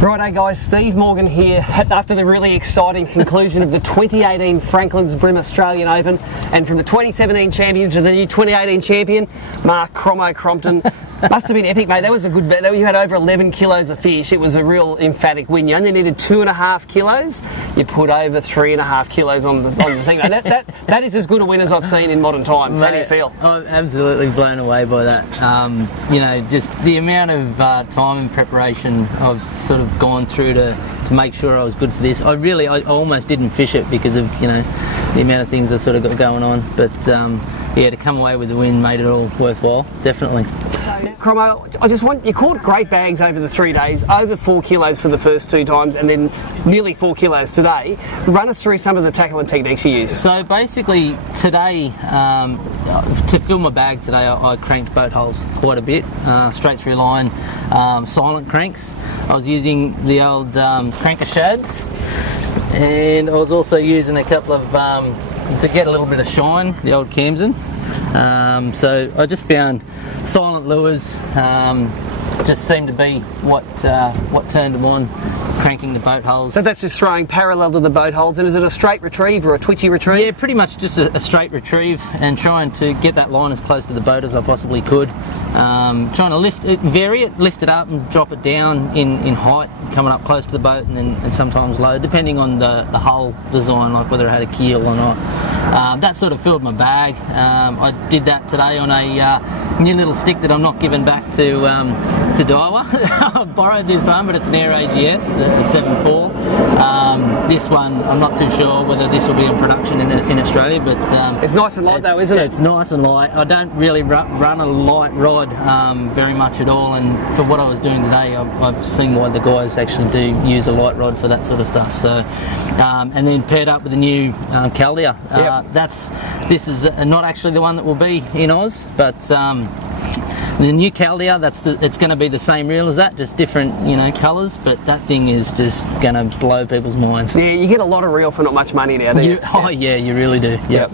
Righto guys, Steve Morgan here after the really exciting conclusion of the 2018 Franklins BREAM Australian Open, and from the 2017 champion to the new 2018 champion, Mark Crompton. Must have been epic, mate. That was a good bet. You had over 11 kilos of fish. It was a real emphatic win. You only needed 2.5 kilos. You put over 3.5 kilos on the thing. That is as good a win as I've seen in modern times. Mate, how do you feel? I'm absolutely blown away by that. You know, just the amount of time and preparation I've sort of gone through to make sure I was good for this. I almost didn't fish it because of, you know, the amount of things I sort of got going on. But yeah, to come away with the win made it all worthwhile, definitely. Cromo, you caught great bags over the 3 days, over 4 kilos for the first 2 times, and then nearly 4 kilos today. Run us through some of the tackle and techniques you used. So basically today, to fill my bag today, I cranked boat holes quite a bit, straight through line, silent cranks. I was using the old cranker shads, and I was also using a couple of, to get a little bit of shine, the old Camson. So I just found silent lures just seemed to be what turned them on, cranking the boat holes. So that's just throwing parallel to the boat holes, and is it a straight retrieve or a twitchy retrieve? Yeah, pretty much just a straight retrieve, and trying to get that line as close to the boat as I possibly could. Trying to vary it, lift it up and drop it down in height, coming up close to the boat, and sometimes low, depending on the hull design, like whether it had a keel or not. That sort of filled my bag. I did that today on a new little stick that I'm not giving back to Daiwa. I borrowed this one, but it's an Air AGS, a 7.4. This one, I'm not too sure whether this will be in production in Australia, but it's nice and light though, isn't it? It's nice and light. I don't really run a light rod very much at all, and for what I was doing today, I've seen why the guys actually do use a light rod for that sort of stuff. So, and then paired up with the new Caldia. This is not actually the one that will be in Oz, but the new Caldia, it's going to be the same reel as that, just different, you know, colours. But that thing is just going to blow people's minds. Yeah, you get a lot of reel for not much money now, do you? Oh yeah, you really do. Yep.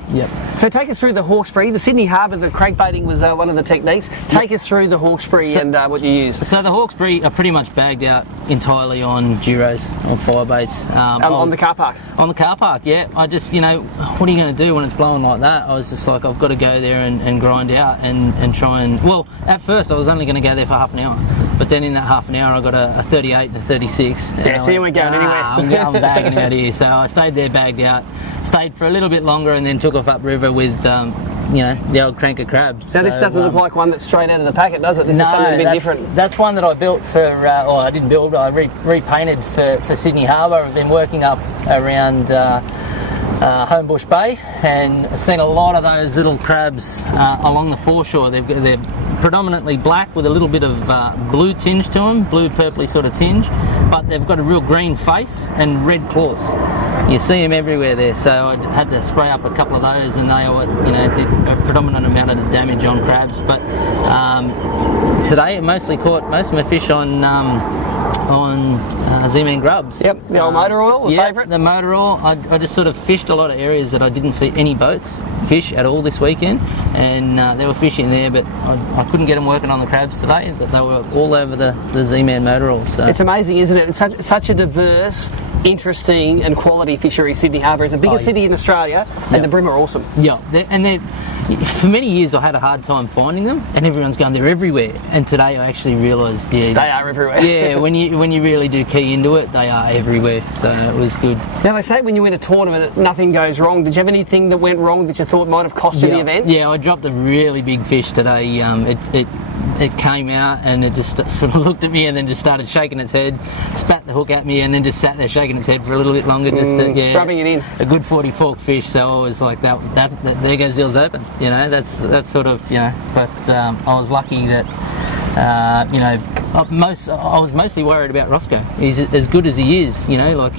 So take us through the Hawkesbury. The Sydney Harbour, the crankbaiting was one of the techniques. Take us through the Hawkesbury and what you use. So the Hawkesbury are pretty much bagged out entirely on Duros, on firebaits. On the car park? On the car park, yeah. I just, you know, what are you going to do when it's blowing like that? I was just like, I've got to go there and grind out and try and, well, at first I was only going to go there for half an hour, but then in that half an hour I got a 38 and a 36. Yeah, so you weren't going anywhere. I'm bagging out here. So I stayed there, bagged out, stayed for a little bit longer, and then took off upriver with, you know, the old cranker crab. Now this doesn't look like one that's straight out of the packet, does it? This is something a bit different. That's one that I built for, or I didn't build, I repainted for Sydney Harbour. I've been working up around Homebush Bay, and seen a lot of those little crabs along the foreshore. They're predominantly black with a little bit of blue tinge to them, blue purpley sort of tinge, but they've got a real green face and red claws. You see them everywhere there, so I had to spray up a couple of those, and they, you know, did a predominant amount of the damage on crabs. But today I mostly caught most of my fish on Z-Man grubs. Yep, the old motor oil, the favourite. The motor oil. I just sort of fished a lot of areas that I didn't see any boats fish at all this weekend, and they were fishing there, but I couldn't get them working on the crabs today, but they were all over the Z-Man motor oil. So it's amazing, isn't it? It's such a diverse, interesting and quality fishery. Sydney Harbour is the biggest city in Australia, and the bream are awesome. Yeah, for many years I had a hard time finding them, and everyone's going, they're everywhere. And today I actually realised, they are everywhere. Yeah, when you really do key into it, they are everywhere. So it was good. Now they say when you win a tournament, nothing goes wrong. Did you have anything that went wrong that you thought might have cost you the event? Yeah, I dropped a really big fish today. It came out and it just sort of looked at me and then just started shaking its head, spat the hook at me, and then just sat there shaking its head for a little bit longer, just rubbing it in. A good 40 fork fish. So I was like, that there goes Eels Open. You know, that's sort of, you know. But I was lucky that you know, I was mostly worried about Roscoe. He's as good as he is. You know, like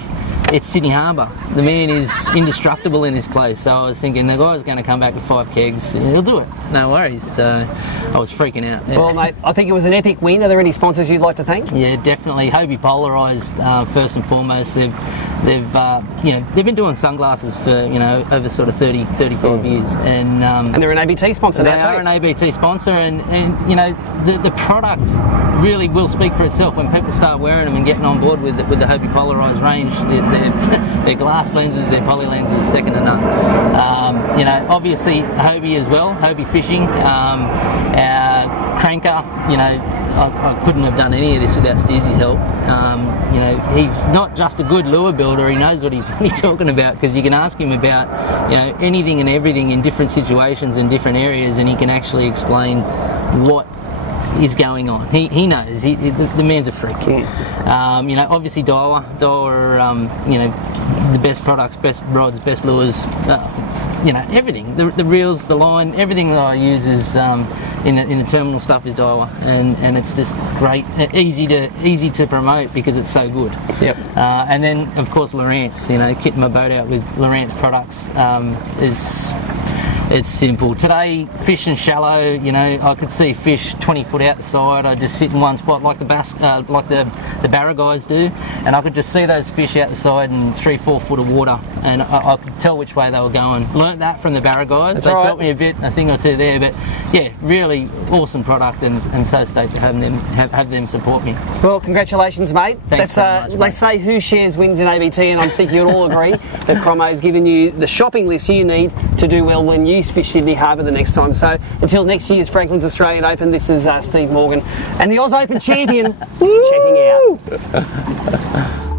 it's Sydney Harbour. The man is indestructible in this place. So I was thinking the guy's going to come back with 5 kegs. He'll do it. No worries. So I was freaking out. Yeah. Well, mate, I think it was an epic win. Are there any sponsors you'd like to thank? Yeah, definitely. Hobie Polarised, first and foremost. They've been doing sunglasses for over sort of 30, 35 years, and they're an ABT sponsor now too. They are an ABT sponsor, and the product really will speak for itself when people start wearing them and getting on board with the Hobie Polarised range. Their glass lenses, their poly lenses, second to none. Obviously Hobie as well, Hobie Fishing, Cranker. I couldn't have done any of this without Stizzy's help. He's not just a good lure builder, he knows what he's talking about, because you can ask him about anything and everything in different situations in different areas, and he can actually explain what is going on. He knows. The man's a freak. Obviously Daiwa, the best products, best rods, best lures, everything. The reels, the line, everything that I use is in the terminal stuff is Daiwa, and it's just great, easy to promote because it's so good. Yep. And then of course Lowrance, kitting my boat out with Lowrance products it's simple. Today, fishing shallow, I could see fish 20 foot out the side. I just sit in one spot like the barra guys do, and I could just see those fish out the side in 3-4 foot of water, and I could tell which way they were going. Learnt that from the barra guys. They taught me a thing or two there, but yeah, really awesome product, and so stoked to have them support me. Well, congratulations, mate. Thanks very much, mate. Let's say who shares wins in ABT, and I think you'll all agree that Cromo's given you the shopping list you need to do well when you fish Sydney Harbour the next time. So until next year's Franklins Australian Open, this is Steve Morgan and the Oz Open champion checking out.